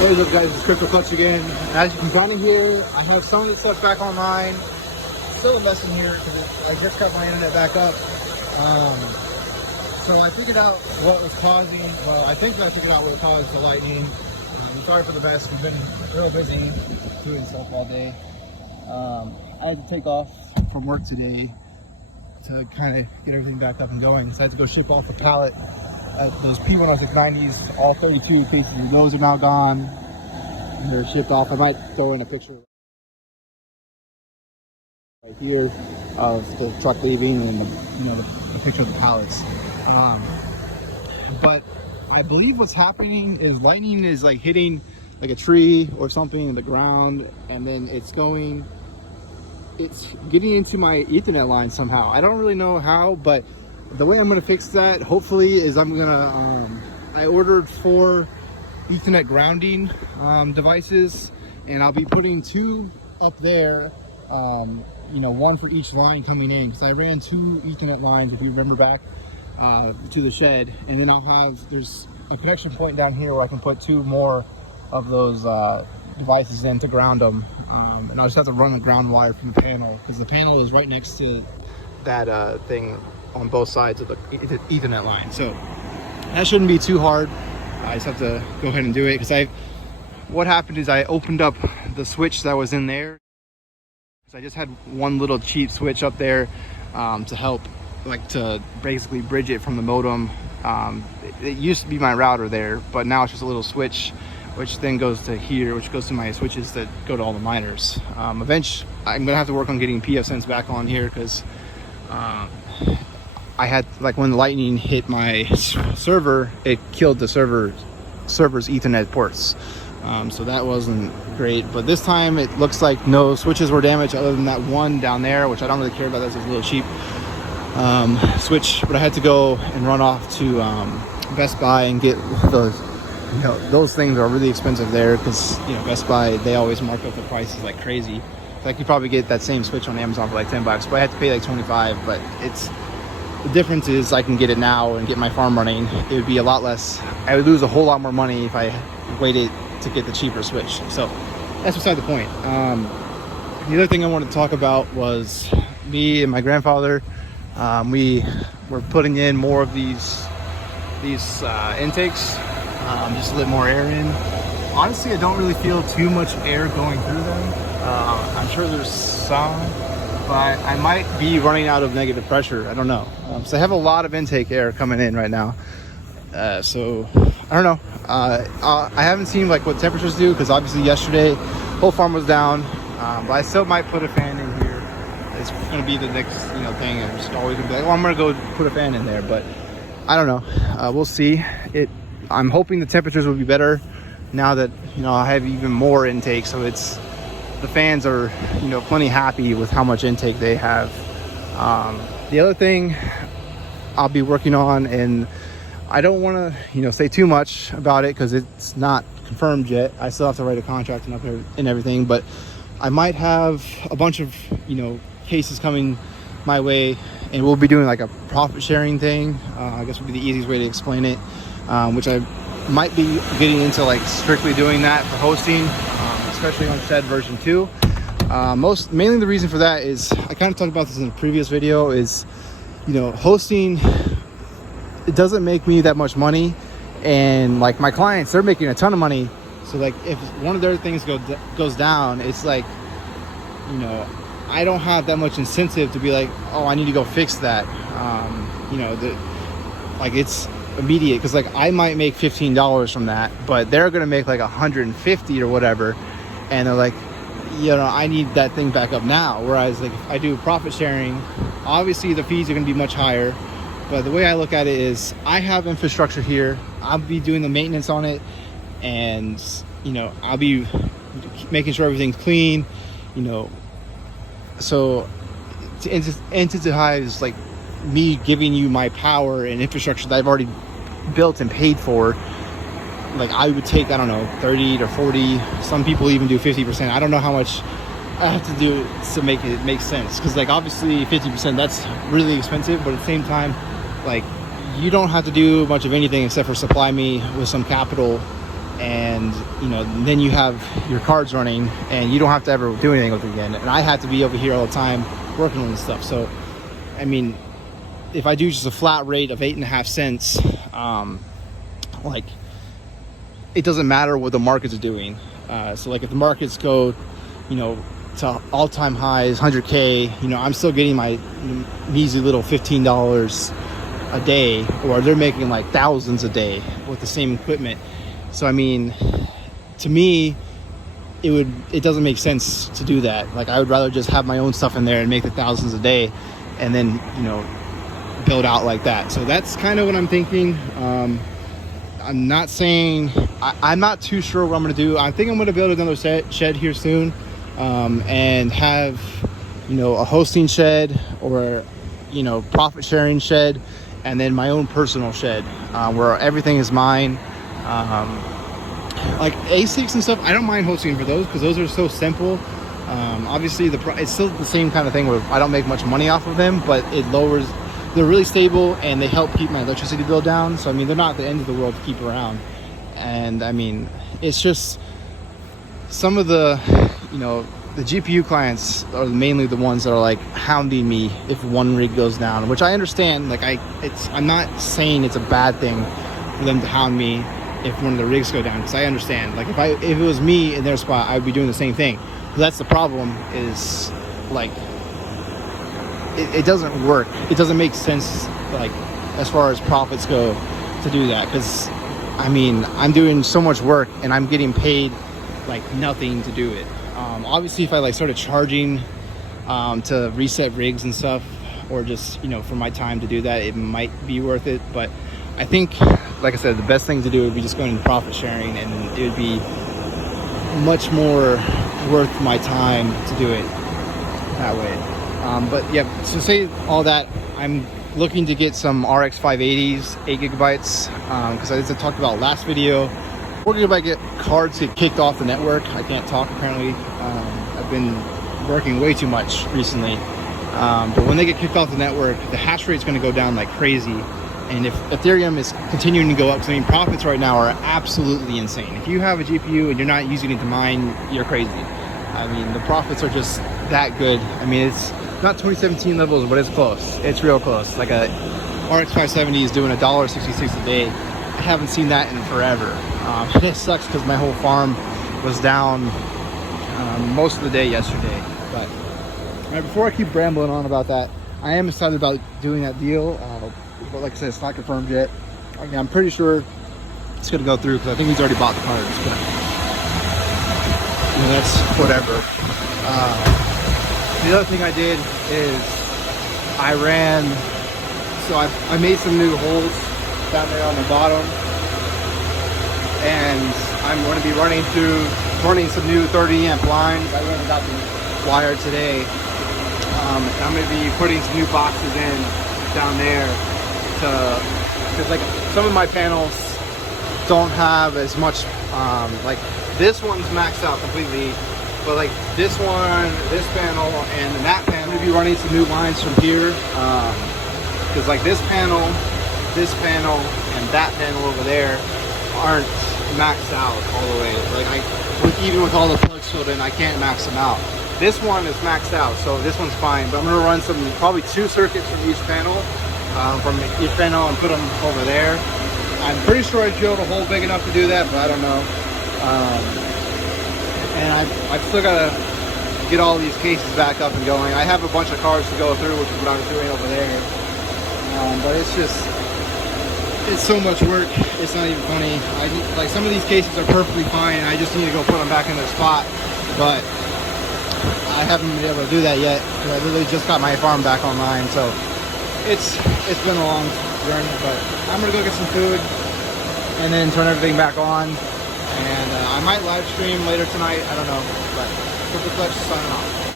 What is up, guys? It's Crypto Clutch again. As you can kind of hear, I have some of the stuff back online. Still a mess in here because I just got my internet back up. So I figured out what was causing, well, I think I figured out what caused the lightning. I'm sorry for the mess. We've been real busy doing stuff all day. I had to take off from work today to kind of get everything back up and going. So I had to go ship off a pallet. Those P10690s, all 32 pieces of those are now gone. They're shipped off. I might throw in a picture right here of the truck leaving and the picture of the pallets. But I believe what's happening is lightning is like hitting like a tree or something in the ground, and then it's getting into my Ethernet line somehow. I don't really know how, but the way I'm gonna fix that, hopefully, is I'm gonna, I ordered 4 Ethernet grounding devices, and I'll be putting 2 up there, one for each line coming in, because I ran 2 Ethernet lines, if you remember back, to the shed, and then there's a connection point down here where I can put 2 more of those devices in to ground them, and I'll just have to run the ground wire from the panel, because the panel is right next to that thing on both sides of the Ethernet line. So that shouldn't be too hard. I just have to go ahead and do it, because what happened is I opened up the switch that was in there. So I just had one little cheap switch up there to help, like, to basically bridge it from the modem. It used to be my router there, but now it's just a little switch, which then goes to here, which goes to my switches that go to all the miners. Eventually, I'm gonna have to work on getting pfSense back on here, because I had, like, when the lightning hit my server, it killed the server's Ethernet ports. So that wasn't great, but this time it looks like no switches were damaged other than that one down there, which I don't really care about. That's a little cheap switch, but I had to go and run off to Best Buy and get those. Those things are really expensive there, because Best Buy, they always mark up the prices like crazy. I could probably get that same switch on Amazon for like $10, but I had to pay like 25. But the difference is I can get it now and get my farm running. It would be a lot less. I would lose a whole lot more money if I waited to get the cheaper switch. So that's beside the point. The other thing I wanted to talk about was me and my grandfather. We were putting in more of these intakes, just to let more air in. Honestly, I don't really feel too much air going through them. I'm sure there's some, but I might be running out of negative pressure. I don't know. So I have a lot of intake air coming in right now. So I don't know. I haven't seen like what temperatures do, because obviously yesterday whole farm was down. But I still might put a fan in here. It's going to be the next thing. I'm just always going to be like, oh, I'm going to go put a fan in there. But I don't know. We'll see. I'm hoping the temperatures will be better now that I have even more intake. So the fans are plenty happy with how much intake they have. The other thing I'll be working on, and I don't want to say too much about it because it's not confirmed yet. I still have to write a contract and everything, but I might have a bunch of cases coming my way, and we'll be doing like a profit sharing thing. I guess would be the easiest way to explain it, which I might be getting into, like, strictly doing that for hosting, especially on Shed version 2. Mainly the reason for that is, I kind of talked about this in a previous video, is hosting, it doesn't make me that much money, and like my clients, they're making a ton of money. So like if one of their things goes down, it's like I don't have that much incentive to be like, oh, I need to go fix that. It's immediate, because like I might make $15 from that, but they're gonna make like 150 or whatever, and they're like, I need that thing back up now. Whereas like if I do profit sharing, obviously the fees are gonna be much higher, but the way I look at it is I have infrastructure here. I'll be doing the maintenance on it, and I'll be making sure everything's clean, so to incentivize like me giving you my power and infrastructure that I've already built and paid for, like I would take, I don't know, 30 to 40, some people even do 50%. I don't know how much I have to do to make it make sense, because like obviously 50%, that's really expensive, but at the same time, like, you don't have to do much of anything except for supply me with some capital, and and then you have your cards running, and you don't have to ever do anything with it again. And I have to be over here all the time working on this stuff. So, I mean, if I do just a flat rate of 8.5 cents, like, it doesn't matter what the markets are doing. So like if the markets go, to all-time highs, 100K, I'm still getting my measly little $15 a day, or they're making like thousands a day with the same equipment. So I mean, to me, it doesn't make sense to do that. Like, I would rather just have my own stuff in there and make the thousands a day, and then build out like that. So that's kind of what I'm thinking. I'm not saying I'm not too sure what I'm gonna do. I think I'm gonna build another shed here soon, and have a hosting shed, or profit sharing shed, and then my own personal shed, where everything is mine. Like ASICs and stuff, I don't mind hosting for those, because those are so simple. Obviously it's still the same kind of thing where I don't make much money off of them, but they're really stable, and they help keep my electricity bill down. So I mean, they're not the end of the world to keep around. And I mean, it's just some of the the GPU clients are mainly the ones that are like hounding me if one rig goes down, which I understand. Like, I'm not saying it's a bad thing for them to hound me if one of the rigs go down, because I understand. Like, if it was me in their spot, I would be doing the same thing. But that's the problem, is like, it doesn't work. It doesn't make sense, like, as far as profits go, to do that, because I mean, I'm doing so much work and I'm getting paid like nothing to do it. Obviously, if I like started charging to reset rigs and stuff, or just for my time to do that, it might be worth it. But I think, like I said, the best thing to do would be just going into profit sharing, and it would be much more worth my time to do it that way. But yeah, to say all that, I'm looking to get some RX 580s, 8 gigabytes, because as I talked about last video, 4 gigabyte cards get kicked off the network. I can't talk apparently. I've been working way too much recently. But when they get kicked off the network, the hash rate is going to go down like crazy. And if Ethereum is continuing to go up, because I mean, profits right now are absolutely insane. If you have a GPU and you're not using it to mine, you're crazy. I mean, the profits are just that good. I mean, it's not 2017 levels, but it's close. It's real close. Like a RX 570 is doing $1.66 a day. I haven't seen that in forever. It sucks because my whole farm was down most of the day yesterday. But before I keep rambling on about that, I am excited about doing that deal. But like I said, it's not confirmed yet. I mean, I'm pretty sure it's going to go through, because I think he's already bought the cards. But that's whatever. The other thing I did is I made some new holes down there on the bottom, and I'm going to be running some new 30 amp lines. I went and got them wired today. I'm going to be putting some new boxes in down there, because like some of my panels don't have as much, like this one's maxed out completely, but like this one, this panel, and that panel, I'm going to be running some new lines from here, because like this panel, and that panel over there aren't maxed out all the way. Like even with all the plugs filled in, I can't max them out. This one is maxed out, so this one's fine. But I'm gonna run probably 2 circuits from each panel, and put them over there. I'm pretty sure I'd drill a hole big enough to do that, but I don't know. And I've still gotta get all these cases back up and going. I have a bunch of cars to go through, which is what I was doing over there. But it's so much work, it's not even funny. Like some of these cases are perfectly fine, and I just need to go put them back in their spot. But I haven't been able to do that yet, because I literally just got my farm back online. So it's been a long journey, but I'm gonna go get some food and then turn everything back on. And I might live stream later tonight, I don't know. But Crypto Clutch signing off.